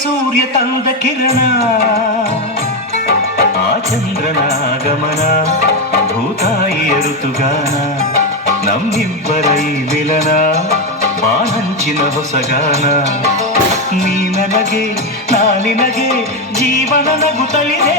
ಸೂರ್ಯ ತಂದ ಕಿರಣ ಆ ಚಂದ್ರನ ಆಗಮನ ಭೂತಾಯಿಯ ಋತುಗಾನ ನಮ್ಮಿಬ್ಬರ ಈ ವಿಲನ ಬಾನಂಚಿನ ಹೊಸಗಾನ ನೀ ನನಗೆ ನಾನಿನಗೆ ಜೀವನ ನಗುತ್ತಲಿದೆ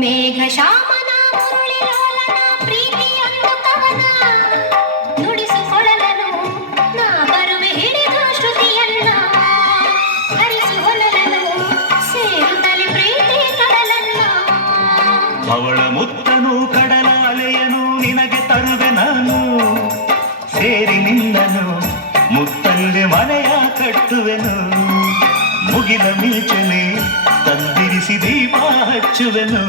ಮೇಘಶ್ಯಾಮನ ಮುರಳಿರೋಲನ ಪ್ರೀತಿಯೊಂದು ಕವನ ನುಡಿಸಿಕೊಳ್ಳಲು ನಾ ಬರುವೆ ಹಿಡಿದು ಶ್ರುತಿಯನ್ನ ಹರಿಸು ಹೊನಲನು ಸೇರುತ್ತಲೆ ಪ್ರೀತಿ ಕಡಲನ್ನ ಅವಳ ಮುತ್ತನು ಕಡಲ ಅಲೆಯನು ನಿನಗೆ ತರುವೆ ನಾನು ಸೇರಿ ನಿನ್ನನು ಮುತ್ತಲ್ಲಿ ಮನೆಯ ಕಟ್ಟುವೆನು ಮುಗಿಲ ಮಿಂಚನೆ ತಂದಿರಿಸಿ ದೀಪ ಹಚ್ಚುವೆನು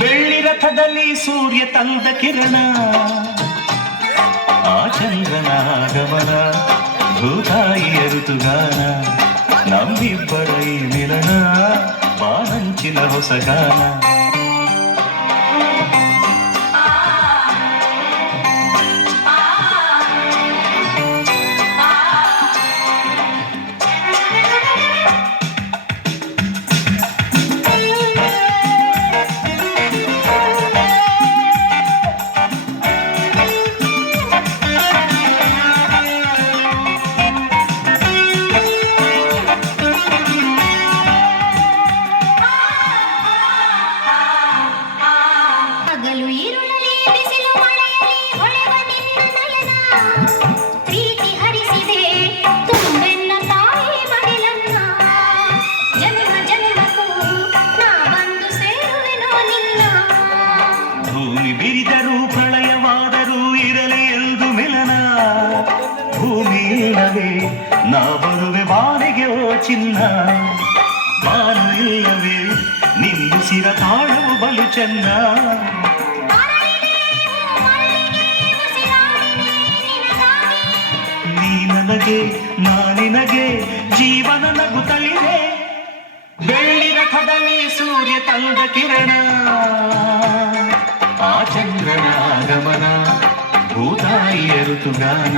ಬೆಳ್ಳಿ ರಥದಲ್ಲಿ ಸೂರ್ಯ ತಂದ ಕಿರಣ ಆ ಚಂದ್ರನ ಆಗಮನ ಭೂತಾಯಿಯ ಋತುಗಾನ ನಮ್ಮಿಬ್ಬರ ಈ ಮಿಲನ ಬಾನಂಚಿನ ಹೊಸಗಾನ ಬಿರಿದರೂ ಪ್ರಳಯವಾದರೂ ಇರಲಿ ಎಂದು ಮಿಲನ ಭೂಮಿ ಇಲ್ಲವೇ ನಾ ಬರುವೆ ಬಾರಿಗೆ ಓ ಚಿನ್ನ ಬಾನು ಇಲ್ಲವೇ ನಿಲ್ಲಿಸಿರ ತಾಳವು ಬಲು ಚೆನ್ನ ನೀ ನನಗೆ ನಾನಿನಗೆ ಜೀವನ ನಗುತ್ತಲಿದೆ ಬೆಳ್ಳಿ ರಥದಲ್ಲಿ ಸೂರ್ಯ ತಂದ ಕಿರಣ ಆ ಚಂದ್ರನ ಆಗಮನ ಭೂತಾಯಿಯ ಋತುಗಾನ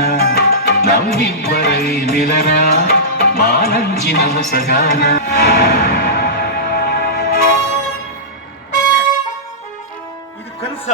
ನಮ್ಮಿಬ್ಬರ ಈ ಮಿಲನ ಬಾನಂಚಿನ ಹೊಸಗಾನ ಇದು ಕನಸ